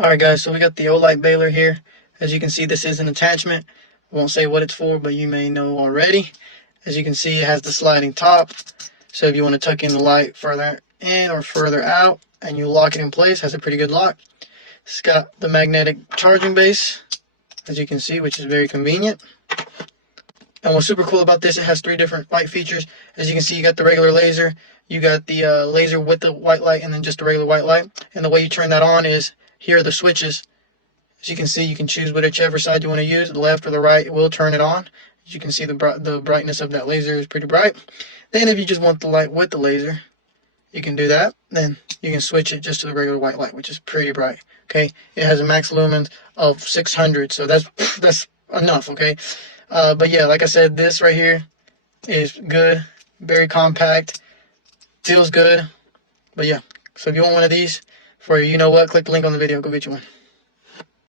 Alright guys, so we got the Olight baler here. As you can see, this is an attachment. I won't say what it's for, but you may know already. As you can see, it has the sliding top. So if you want to tuck in the light further in or further out and you lock it in place, has a pretty good lock. It's got the magnetic charging base, as you can see, which is very convenient. And what's super cool about this, it has 3 different light features. As you can see, you got the regular laser, you got the laser with the white light, and then just the regular white light. And the way you turn that on is, here are the switches. As you can see, you can choose whichever side you want to use, the left or the right. It will turn it on. As you can see, the brightness of that laser is pretty bright. Then if you just want the light with the laser, you can do that. Then you can switch it just to the regular white light, which is pretty bright. Okay, it has a max lumens of 600, so that's enough. Okay, but yeah, like I said, this right here is good, very compact, feels good. But yeah, so if you want one of these for you know what, click the link on the video, go get you one.